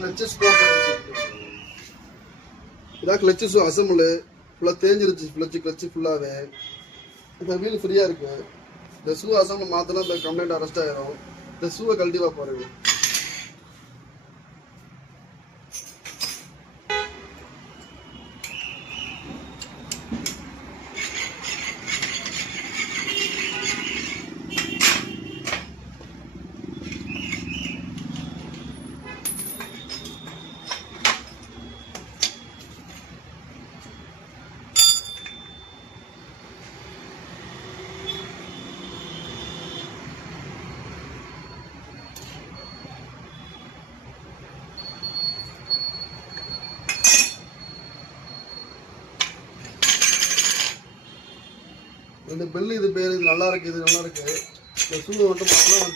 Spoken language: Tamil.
கிளச்சஸ் இதான் கிளச்சஸும் அசம்பிள் ஃபுல்லாக தேஞ்சிருச்சு கிளச்சு ஃபுல்லாகவே. இந்த வீல் ஃப்ரீயாக இருக்கு. இந்த ஷூ அசம்பிள் மாற்றினா இந்த கம்ப்ளைண்ட் அரெஸ்ட் ஆயிரும். இந்த ஷூவை கழட்டிவா பாருங்க. இந்த பெல் இது பேர் இது நல்லா இருக்கு. இந்த ஷூவை மட்டும்